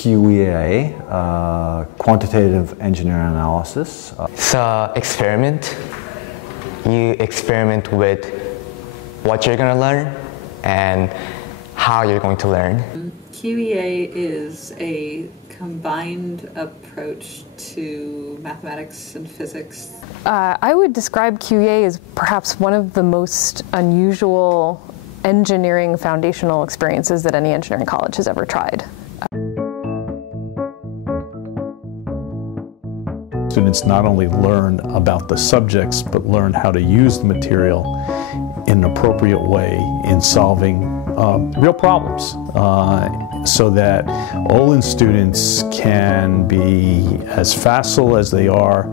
QEA, Quantitative Engineering Analysis. It's an experiment. You experiment with what you're going to learn and how you're going to learn. QEA is a combined approach to mathematics and physics. I would describe QEA as perhaps one of the most unusual engineering foundational experiences that any engineering college has ever tried. Students not only learn about the subjects, but learn how to use the material in an appropriate way in solving real problems, so that Olin students can be as facile as they are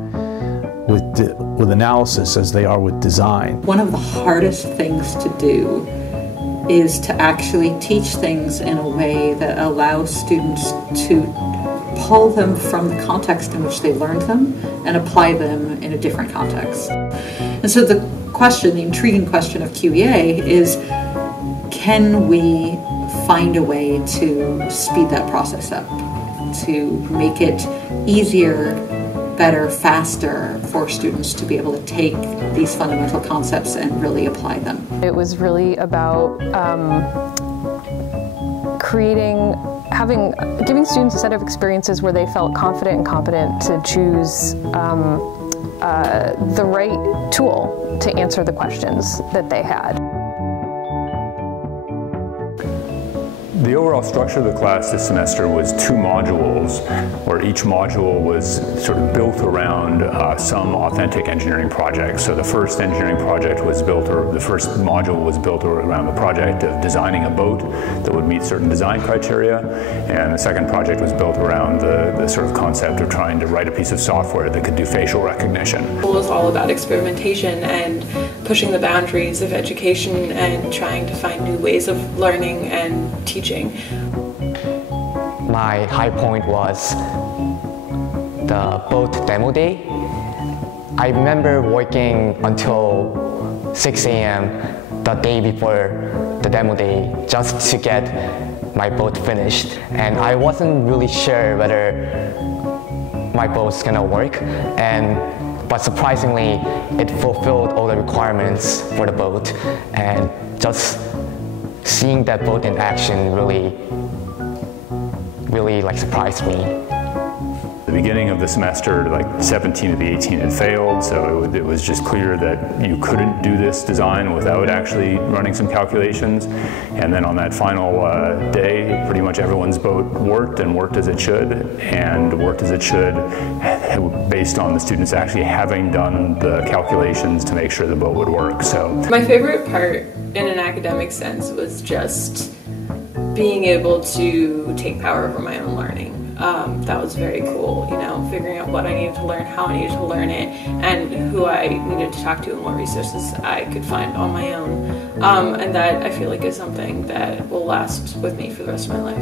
with analysis as they are with design. One of the hardest things to do is to actually teach things in a way that allows students to pull them from the context in which they learned them and apply them in a different context. And so the intriguing question of QEA is, can we find a way to speed that process up, to make it easier, better, faster for students to be able to take these fundamental concepts and really apply them? It was really about giving students a set of experiences where they felt confident and competent to choose the right tool to answer the questions that they had. The overall structure of the class this semester was 2 modules, where each module was sort of built around some authentic engineering project. So the first engineering project was the first module was built around the project of designing a boat that would meet certain design criteria, and the second project was built around the sort of concept of trying to write a piece of software that could do facial recognition. It was all about experimentation and pushing the boundaries of education and trying to find new ways of learning and teaching. My high point was the boat demo day. I remember working until 6 a.m. the day before the demo day just to get my boat finished. And I wasn't really sure whether my boat's gonna work, but surprisingly it fulfilled all the requirements for the boat, and just seeing that boat in action really surprised me. At the beginning of the semester, like 17 of the 18 had failed, so it was just clear that you couldn't do this design without actually running some calculations. And then on that final day, pretty much everyone's boat worked as it should, and worked as it should based on the students actually having done the calculations to make sure the boat would work. So my favorite part in an academic sense was just being able to take power over my own learning. That was very cool, figuring out what I needed to learn, how I needed to learn it, and who I needed to talk to and what resources I could find on my own. And that I feel like is something that will last with me for the rest of my life.